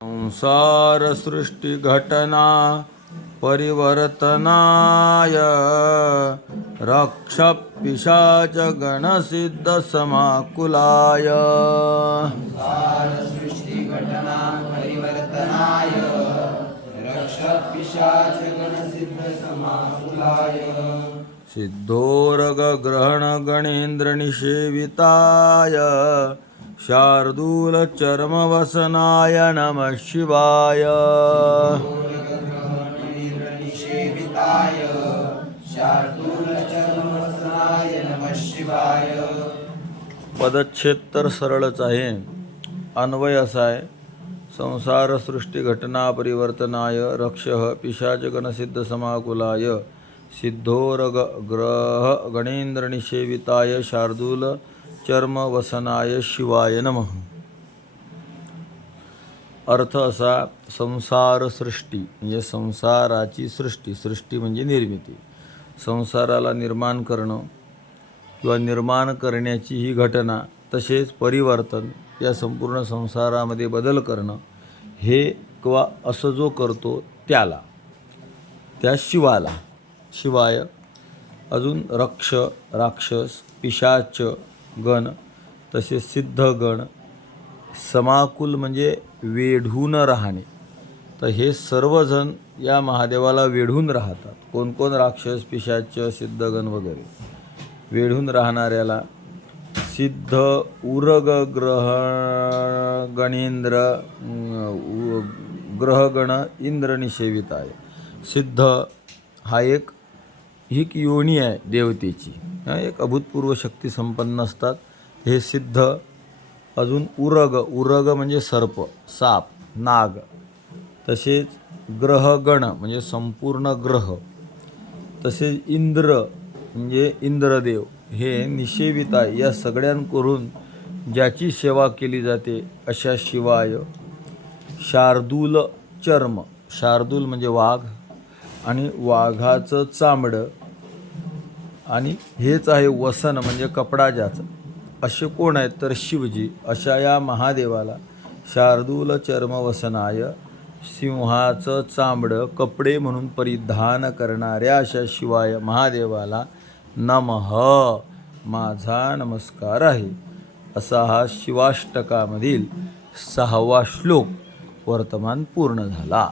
संसार सृष्टि घटना परिवर्तनाय रक्ष पिशाच गणसिद्ध समाकुलाय सृष्टि घटना परिवर्तनाय रक्ष पिशाच गणसिद्ध समाकुलाय सिद्धोरग ग्रहण गणेन्द्र निषेविताय शार्दूल चर्म वसनाय नमः शिवाय निषेविताय शार्दूल चर्म वसनाय नमः शिवाय। पदच्छेद तर सरळच आहे, अन्वय असा आहे, संसार सृष्टी घटना परिवर्तनाय रक्षः पिशाच गणसिद्ध समाकुलाय सिद्धोरग ग्रह गणेन्द्र निषेविताय शार्दूल चर्म वसनाय शिवाय नमः। अर्थ असा, संसार सृष्टी म्हणजे संसाराची सृष्टी, सृष्टी म्हणजे निर्मिती, संसाराला निर्माण करणं किंवा निर्माण करण्याची ही घटना, तसेच परिवर्तन या संपूर्ण संसारामध्ये बदल करणं, हे किंवा असं जो करतो त्याला, त्या शिवाला, शिवाय अजून रक्ष राक्षस, पिशाच गण, तसेच सिद्ध गण, समाकुल म्हणजे वेढून राहणे, तर हे सर्वजण या महादेवाला वेढून राहतात. कोण कोण? राक्षस, पिशाच, सिद्धगण वगैरे. वेढून राहणाऱ्याला सिद्ध उरग ग्रह गणेंद्र ग्रहगण इंद्र निषेविताय. सिद्ध हा एक योनी आहे देवतेची, एक अभूतपूर्व शक्ती संपन्न असतात हे सिद्ध. अजून उरग, उरग म्हणजे सर्प, साप, नाग. तसेच ग्रहगण म्हणजे संपूर्ण ग्रह. तसेच इंद्र म्हणजे इंद्रदेव, हे निषेविता, या सगळ्यांकडून ज्याची सेवा केली जाते अशा शिवाय शार्दूल चर्म, शार्दूल म्हणजे वाघ आणि वाघाचं चामडं, आणि हेच आहे वसन म्हणजे कपडा ज्याचं, असे कोण आहेत? तर शिवजी. अशा या महादेवाला शार्दूल चर्म वसनाय, सिंहाचं चामडं कपडे म्हणून परिधान करणाऱ्या अशा शिवाय महादेवाला नमः, माझा नमस्कार आहे. असा हा शिवाष्टकामधील 6वा श्लोक वर्तमान पूर्ण झाला.